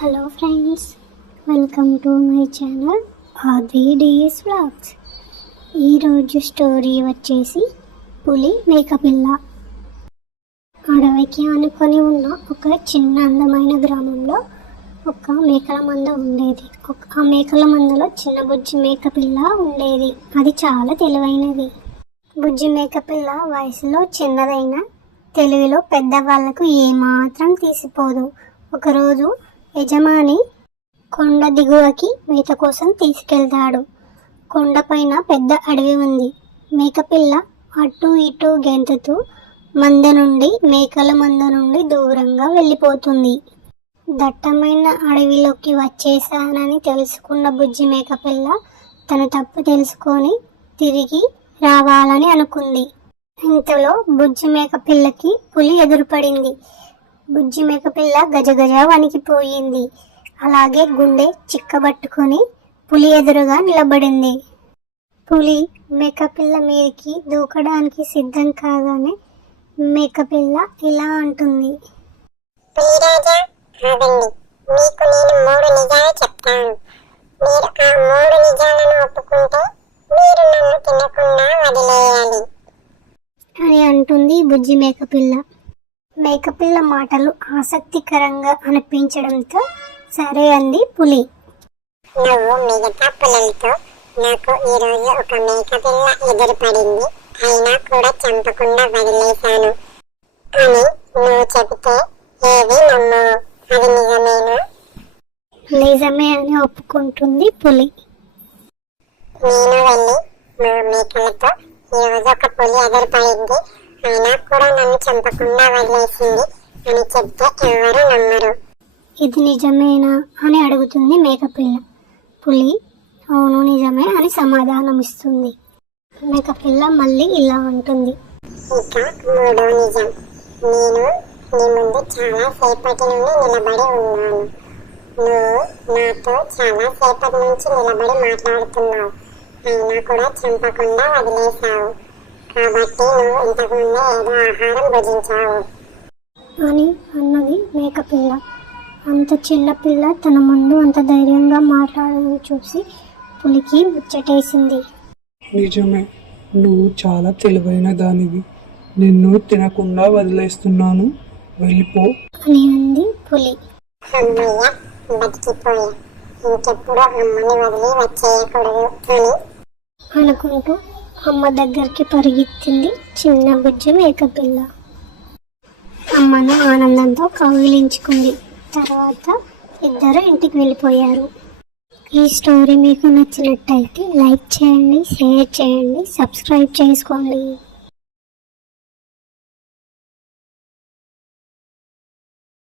Hello friends, welcome to my channel RVDS vlogs. ఈరోజు story వచ్చేసి పులి మేకపిల్ల. అడవికి ఆనుకొని ఉన్న ఒక చిన్న అందమైన గ్రామంలో ఒక మేకల మంద ఉండేది. ఆ మేకల మందలో చిన్న బుజ్జి మేకపిల్ల ఉండేది. అది చాలా తెలివైనది. బుజ్జి మేకపిల్ల వయసులో చిన్నదైన తెలివిలో పెద్దవాళ్లకు ఏమాత్రం తీసిపోదు. ఒకరోజు యజమాని కొండ దిగువకి మేత కోసం తీసుకెళ్తాడు. కొండపైన పెద్ద అడవి ఉంది. మేకపిల్ల అటు ఇటు గెంతుతూ మేకల మంద నుండి దూరంగా వెళ్ళిపోతుంది. దట్టమైన అడవిలోకి వచ్చేసానని తెలుసుకున్న బుజ్జి మేకపిల్ల తన తప్పు తెలుసుకొని తిరిగి రావాలని అనుకుంది. ఇంతలో బుజ్జి మేకపిల్లకి పులి ఎదురుపడింది. బుజ్జి మేకపిల్ల గజగజ వణికిపోయింది. అలాగే గుండె చిక్కబట్టుకొని పులి ఎదురుగా నిలబడింది. పులి మేకపిల్ల మీదకి దూకడానికి సిద్ధం కాగానే మేకపిల్ల ఇలా అంటుంది, పులిరాజా, ఆగండి. మీకు నేను 3 నిజాలు చెప్తాను. మీరు ఆ 3 నిజాలను ఒప్పుకుంటే మీరు నన్ను తినకుండా వదిలేయాలి అని అంటుంది బుజ్జి మేకపిల్ల. మేకపిల్ల మాటలు ఆసక్తికరంగా అనిపించడంతో సరే అంది పులి. నువ్వు మిగతా పులులతో నాకు ఈరోజు ఒక మేకపిల్ల ఎదురుపడింది, అయినా కూడా చంపకుండా వదిలేశాను అని నువ్వు చెబితే ఏది నమ్మవు. అది నిజమేనా? నిజమే అని ఒప్పుకుంటుంది పులి. నేను వెళ్ళి మా మేకలతో ఈరోజు ఒక పులి ఎదురుపడింది, అయినా కూడా నన్ను చంపకుండా వదిలేసింది అని చెప్తే ఎవరు నమ్మరు. ఇది నిజమేనా అని అడుగుతుంది మేకపిల్ల. పులి అవును నిజమే అని సమాధానం ఇస్తుంది. మేకపిల్ల మళ్ళీ ఇలా అంటుంది, ఇక 3వ నిజం. నేను నీ ముందు చాలా సేపటి నుండి నిలబడి ఉన్నాను. నువ్వు నాతో చాలా సేపటి నుంచి నిలబడి మాట్లాడుతున్నావు, అయినా కూడా చంపకుండా వదిలేశావు. కాబట్టి నువ్వు ఇంతకుముందే ఏదో ఆహారం భుజించావు అని అన్నది మేకపిల్ల. అంత చిన్న పిల్ల తన ముందు అంత ధైర్యంగా మాట్లాడడం చూసి పులికి ముచ్చటేసింది. నిజమే, నువ్వు చాలా తెలివైన దానివి. నిన్ను తినకుండా వదిలేస్తున్నాను, వెళ్ళిపో అని అంది పులి. అమ్మయ్య, బతికిపోయా. ఇంకెప్పుడు అమ్మని వదిలి వచ్చేయకూడదు అని అనుకుంటూ అమ్మ దగ్గరికి పరిగెత్తింది చిన్న బుజ్జి మేకపిల్ల. అమ్మను ఆనందంతో కౌగిలించుకుంది. తర్వాత ఇద్దరు ఇంటికి వెళ్ళిపోయారు. ఈ స్టోరీ మీకు నచ్చినట్టయితే లైక్ చేయండి, షేర్ చేయండి, సబ్స్క్రైబ్ చేసుకోండి.